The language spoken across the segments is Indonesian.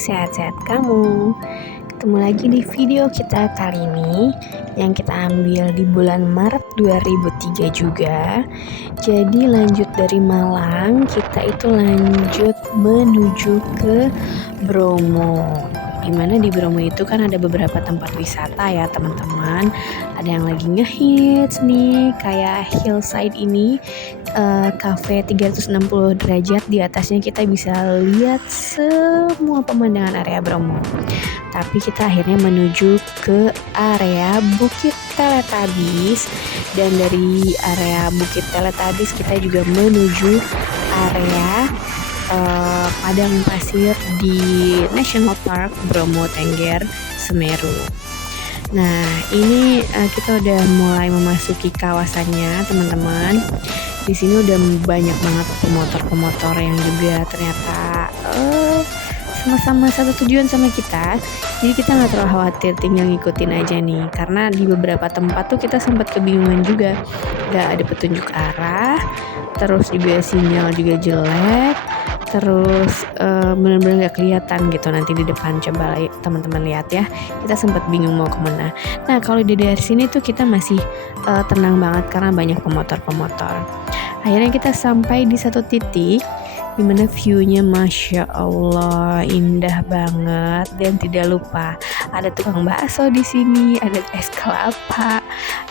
sehat-sehat kamu. Ketemu lagi di video kita kali ini yang kita ambil di bulan Maret 2003 juga. Jadi lanjut dari Malang, kita itu lanjut menuju ke Bromo. Dimana di Bromo itu kan ada beberapa tempat wisata ya teman-teman. Ada yang lagi ngehits nih, kayak hillside ini, cafe 360 derajat. Di atasnya kita bisa lihat semua pemandangan area Bromo. Tapi kita akhirnya menuju ke area Bukit Teletabis, dan dari area Bukit Teletabis kita juga menuju area padang pasir di National Park Bromo Tengger Semeru. Nah, ini kita udah mulai memasuki kawasannya, teman-teman. Di sini udah banyak banget pemotor-pemotor yang juga ternyata sama-sama satu tujuan sama kita. Jadi kita nggak terlalu khawatir, tinggal ngikutin aja nih. Karena di beberapa tempat tuh kita sempat kebingungan juga, nggak ada petunjuk arah, terus juga sinyal juga jelek, terus benar-benar nggak kelihatan gitu nanti di depan. Coba teman-teman lihat ya, kita sempat bingung mau kemana. Nah, kalau di daerah sini tuh kita masih tenang banget karena banyak pemotor-pemotor. Akhirnya kita sampai di satu titik dimana view-nya Masya Allah indah banget, dan tidak lupa ada tukang bakso di sini, ada es kelapa,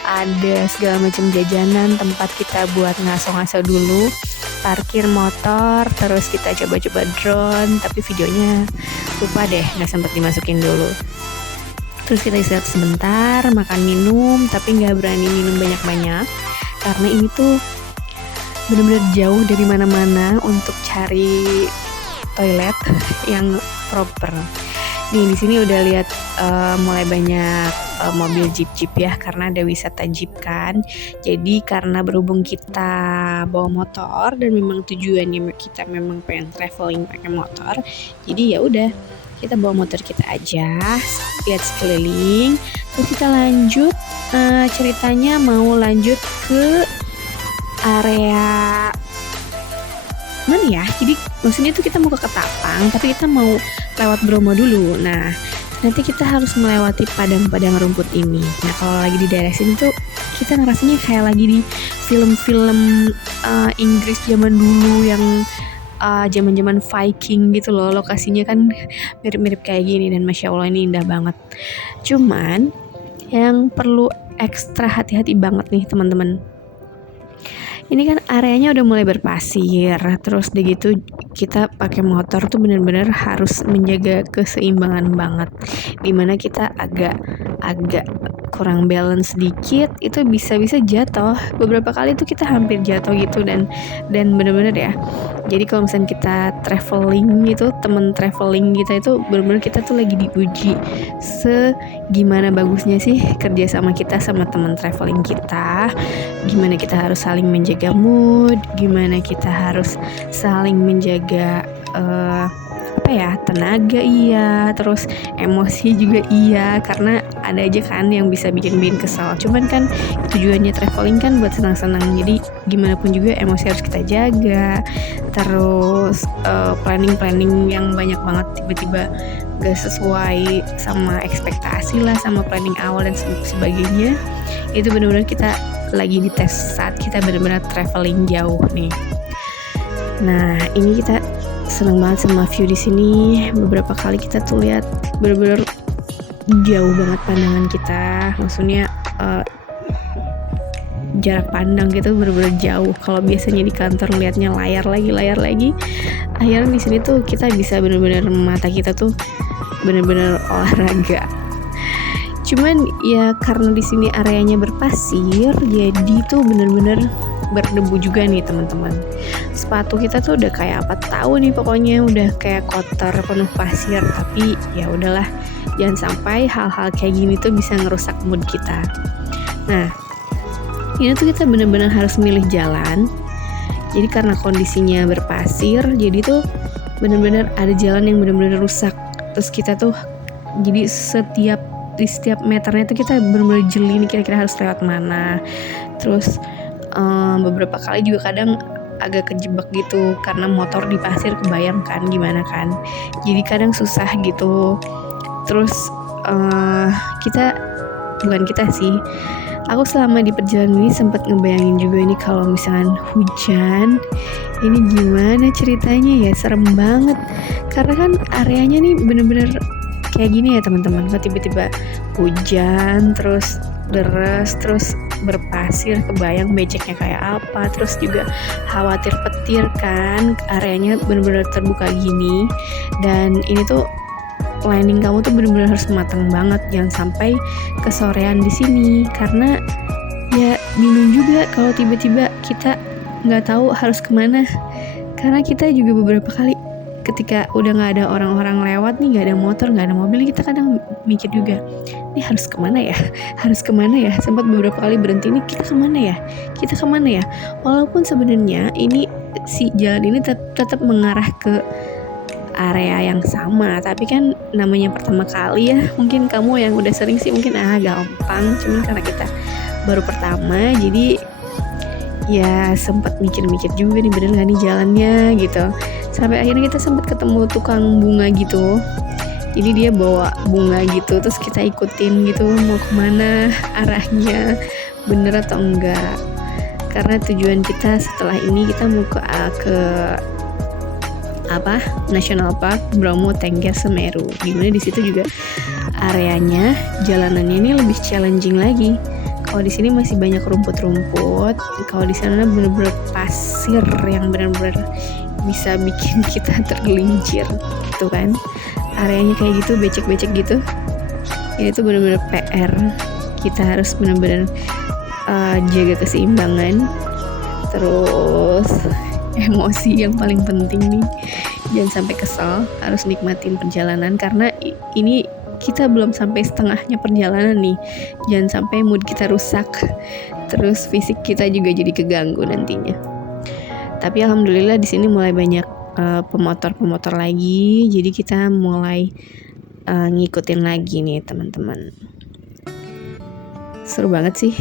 ada segala macam jajanan, tempat kita buat ngaso-ngaso dulu, parkir motor, terus kita coba-coba drone, tapi videonya lupa deh, nggak sempat dimasukin dulu. Terus kita istirahat sebentar, makan minum, tapi nggak berani minum banyak-banyak karena ini tuh benar-benar jauh dari mana-mana untuk cari toilet yang proper. Nih di sini udah lihat mulai banyak mobil jeep ya, karena ada wisata jeep kan. Jadi karena berhubung kita bawa motor dan memang tujuannya kita memang pengen traveling pakai motor, jadi ya udah kita bawa motor kita aja, lihat sekeliling. Terus kita lanjut ceritanya mau lanjut ke area mana ya? Jadi maksudnya tuh kita mau ke Ketapang, tapi kita mau lewat Bromo dulu. Nah, nanti kita harus melewati padang-padang rumput ini. Nah, kalau lagi di daerah sini tuh kita ngerasanya kayak lagi di film-film Inggris zaman dulu yang zaman-zaman Viking gitu loh. Lokasinya kan mirip-mirip kayak gini, dan Masya Allah ini indah banget. Cuman yang perlu ekstra hati-hati banget nih teman-teman. Ini kan areanya udah mulai berpasir, terus udah gitu kita pakai motor tuh benar-benar harus menjaga keseimbangan banget. Dimana kita agak kurang balance sedikit, itu bisa jatuh. Beberapa kali tuh kita hampir jatuh gitu, dan benar-benar ya. Jadi kalau misalnya kita traveling gitu, temen traveling kita itu benar-benar kita tuh lagi diuji segimana bagusnya sih kerja sama kita sama temen traveling kita. Gimana kita harus saling menjaga mood, gimana kita harus saling menjaga tenaga iya, terus emosi juga iya, karena ada aja kan yang bisa bikin kesal. Cuman kan tujuannya traveling kan buat senang-senang, jadi gimana pun juga emosi harus kita jaga. Terus planning yang banyak banget tiba-tiba gak sesuai sama ekspektasi lah, sama planning awal dan sebagainya, itu benar-benar kita lagi dites saat kita benar-benar traveling jauh nih. Nah, ini kita seneng banget sama view di sini. Beberapa kali kita tuh lihat benar-benar jauh banget pandangan kita. Maksudnya jarak pandang gitu benar-benar jauh. Kalau biasanya di kantor ngeliatnya layar lagi. Akhirnya di sini tuh kita bisa benar-benar, mata kita tuh benar-benar olahraga. Cuman ya karena di sini areanya berpasir, jadi tuh benar-benar berdebu juga nih teman-teman. Sepatu kita tuh udah kayak apa tahu nih, pokoknya udah kayak kotor penuh pasir. Tapi ya udahlah, jangan sampai hal-hal kayak gini tuh bisa ngerusak mood kita. Nah, ini tuh kita benar-benar harus milih jalan. Jadi karena kondisinya berpasir, jadi tuh benar-benar ada jalan yang benar-benar rusak. Terus kita tuh jadi di setiap meternya tuh kita benar-benar jeli nih, kira-kira harus lewat mana. Terus beberapa kali juga kadang agak kejebak gitu karena motor di pasir, kebayang kan gimana kan. Jadi kadang susah gitu. Terus kita, bukan kita sih, aku selama di perjalanan ini sempat ngebayangin juga ini kalau misalkan hujan, ini gimana ceritanya ya, serem banget. Karena kan areanya nih bener-bener kayak gini ya teman-teman, kalau tiba-tiba hujan terus deras terus berpasir, kebayang beceknya kayak apa. Terus juga khawatir petir kan, areanya bener-bener terbuka gini. Dan ini tuh planning kamu tuh bener-bener harus matang banget, jangan sampai kesorean di sini, karena ya bingung juga kalau tiba-tiba kita nggak tahu harus kemana. Karena kita juga beberapa kali ketika udah nggak ada orang-orang lewat nih, nggak ada motor, nggak ada mobil, kita kadang mikir juga, ini harus kemana ya, harus kemana ya. Sempat beberapa kali berhenti, nih kita kemana ya. Walaupun sebenarnya ini si jalan ini tetap mengarah ke area yang sama, tapi kan namanya pertama kali ya, mungkin kamu yang udah sering sih mungkin gampang, cuman karena kita baru pertama jadi ya sempat mikir-mikir juga nih bener gak nih jalannya gitu. Sampai akhirnya kita sempat ketemu tukang bunga gitu, jadi dia bawa bunga gitu, terus kita ikutin gitu mau kemana arahnya, bener atau enggak. Karena tujuan kita setelah ini kita mau ke National Park Bromo Tengger Semeru, dimana di situ juga areanya, jalanannya ini lebih challenging lagi. Kalau di sini masih banyak rumput-rumput, kalau di sana bener-bener pasir yang bener-bener bisa bikin kita tergelincir gitu kan. Areanya kayak gitu, becek-becek gitu. Ini tuh bener-bener PR. Kita harus bener-bener jaga keseimbangan. Terus emosi yang paling penting nih, jangan sampai kesel, harus nikmatin perjalanan. Karena ini kita belum sampai setengahnya perjalanan nih, jangan sampai mood kita rusak, terus fisik kita juga jadi keganggu nantinya. Tapi alhamdulillah di sini mulai banyak pemotor lagi, jadi kita mulai ngikutin lagi nih teman-teman. Seru banget sih,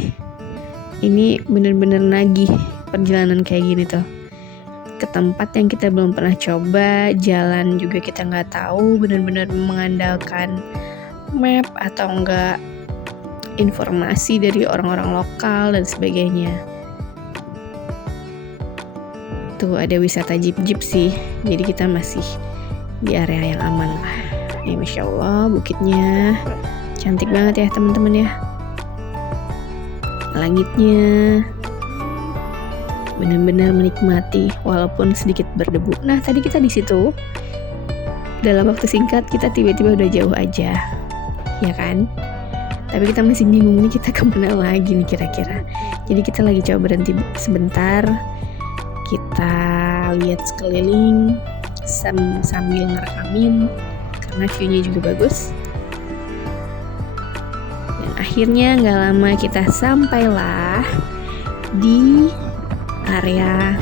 ini bener-bener nagih perjalanan kayak gini tuh, ke tempat yang kita belum pernah coba, jalan juga kita nggak tahu, benar-benar mengandalkan map atau enggak informasi dari orang-orang lokal dan sebagainya. Tuh ada wisata jeep sih, jadi kita masih di area yang aman lah. Ya Masya Allah, bukitnya cantik banget ya teman-teman ya. Langitnya benar-benar menikmati walaupun sedikit berdebu. Nah tadi kita di situ dalam waktu singkat kita tiba-tiba udah jauh aja, ya kan? Tapi kita masih bingung nih kita kemana lagi nih kira-kira. Jadi kita lagi coba berhenti sebentar, kita lihat sekeliling sambil ngerekamin karena view-nya juga bagus. Dan akhirnya nggak lama kita sampailah di area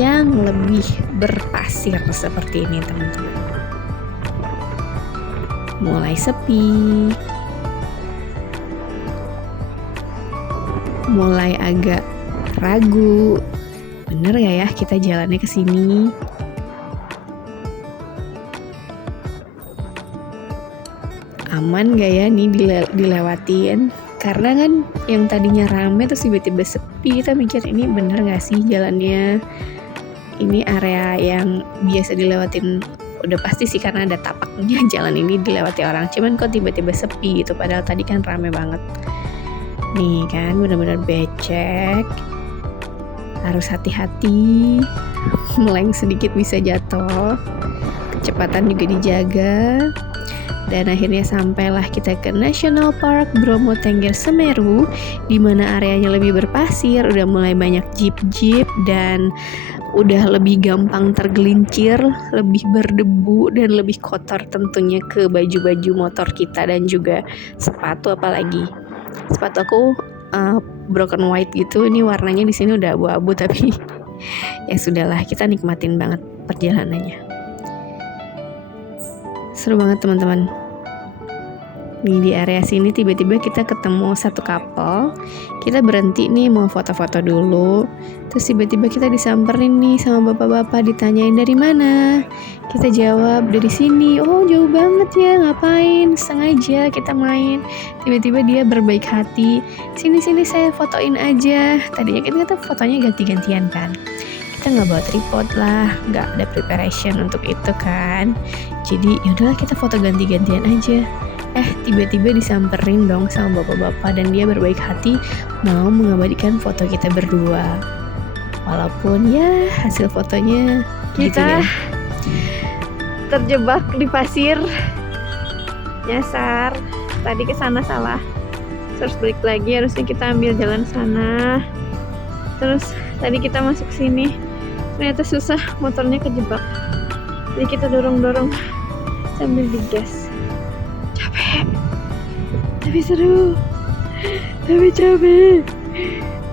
yang lebih berpasir seperti ini teman-teman. Mulai sepi, mulai agak ragu, bener gak ya kita jalannya ke sini? Aman gak ya nih dilewatin? Karena kan yang tadinya rame terus tiba-tiba sepi, kita mikir ini bener gak sih jalannya? Ini area yang biasa dilewatin, udah pasti sih karena ada tapaknya jalan ini dilewati orang. Cuman kok tiba-tiba sepi gitu, padahal tadi kan rame banget. Nih kan bener-bener becek, harus hati-hati, meleng sedikit bisa jatuh, kecepatan juga dijaga. Dan akhirnya sampailah kita ke National Park Bromo Tengger Semeru, di mana areanya lebih berpasir, udah mulai banyak jeep dan udah lebih gampang tergelincir, lebih berdebu dan lebih kotor tentunya ke baju-baju motor kita dan juga sepatu. Apalagi sepatu aku broken white gitu, ini warnanya di sini udah abu-abu, tapi ya sudahlah, kita nikmatin banget perjalanannya. Seru banget teman-teman. Nih di area sini tiba-tiba kita ketemu satu couple. Kita berhenti nih mau foto-foto dulu. Terus tiba-tiba kita disamperin nih sama bapak-bapak, ditanyain dari mana. Kita jawab dari sini. Oh jauh banget ya, ngapain? Sengaja kita main. Tiba-tiba dia berbaik hati. Sini-sini saya fotoin aja. Tadinya kita fotonya ganti-gantian kan. Kita nggak bawa tripod lah, nggak ada preparation untuk itu kan. Jadi yaudahlah kita foto ganti-gantian aja. Tiba-tiba disamperin dong sama bapak-bapak dan dia berbaik hati mau mengabadikan foto kita berdua. Walaupun ya hasil fotonya kita gitu terjebak di pasir, nyasar. Tadi ke sana salah, terus balik lagi, harusnya kita ambil jalan sana. Terus tadi kita masuk sini, ternyata susah, motornya kejebak. Jadi kita dorong-dorong sambil digas. Capek, tapi seru, tapi capek.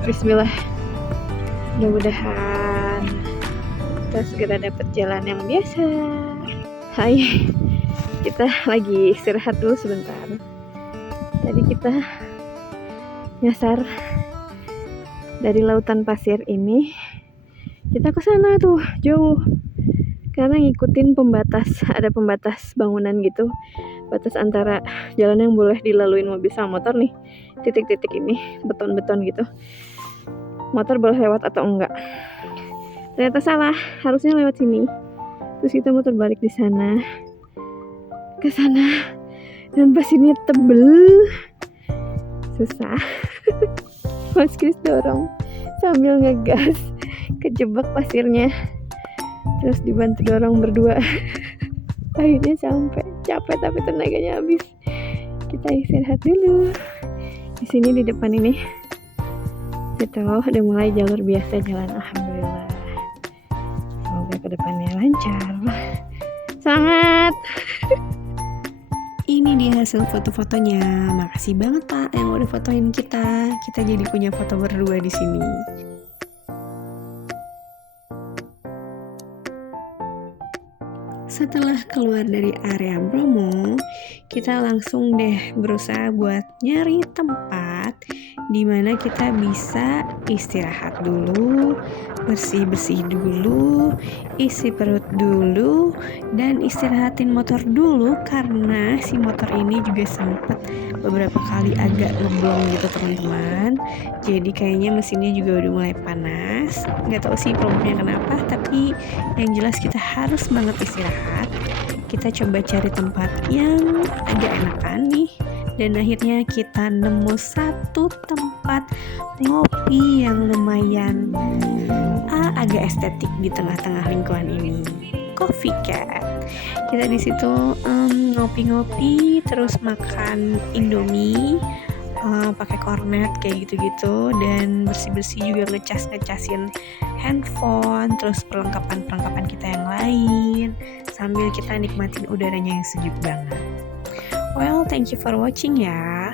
Bismillah, mudah-mudahan kita segera dapat jalan yang biasa. Hai, kita lagi istirahat dulu sebentar. Tadi kita nyasar dari lautan pasir ini, kita ke sana tuh jauh. Karena ngikutin pembatas, ada pembatas bangunan gitu, batas antara jalan yang boleh dilaluin mobil sama motor nih, titik-titik ini, beton-beton gitu, motor boleh lewat atau enggak. Ternyata salah, harusnya lewat sini. Terus kita muter balik di sana, ke sana, dan pasirnya tebel, susah. Mas Kris dorong sambil ngegas, kejebak pasirnya. Terus dibantu dorong berdua. Akhirnya sampai, capek tapi tenaganya habis. Kita istirahat dulu. Di sini di depan ini, kita udah mulai jalur biasa jalan, alhamdulillah. Semoga kedepannya lancar. Sangat. Ini dia hasil foto-fotonya. Makasih banget Pak yang udah fotoin kita. Kita jadi punya foto berdua di sini. Setelah keluar dari area Bromo, kita langsung deh berusaha buat nyari tempat di mana kita bisa istirahat dulu, bersih-bersih dulu, isi perut dulu, dan istirahatin motor dulu karena si motor ini juga sempat beberapa kali agak ngeblong gitu teman-teman. Jadi kayaknya mesinnya juga udah mulai panas. Nggak tahu sih problemnya kenapa, tapi yang jelas kita harus banget istirahat. Kita coba cari tempat yang agak enakan nih, dan akhirnya kita nemu satu tempat ngopi yang lumayan agak estetik di tengah-tengah lingkungan ini. Coffee Cat. Kita di situ ngopi-ngopi, terus makan Indomie, pakai kornet kayak gitu-gitu, dan bersih-bersih juga ngecasin handphone, terus perlengkapan kita yang lain, sambil kita nikmatin udaranya yang sejuk banget. Well, thank you for watching ya.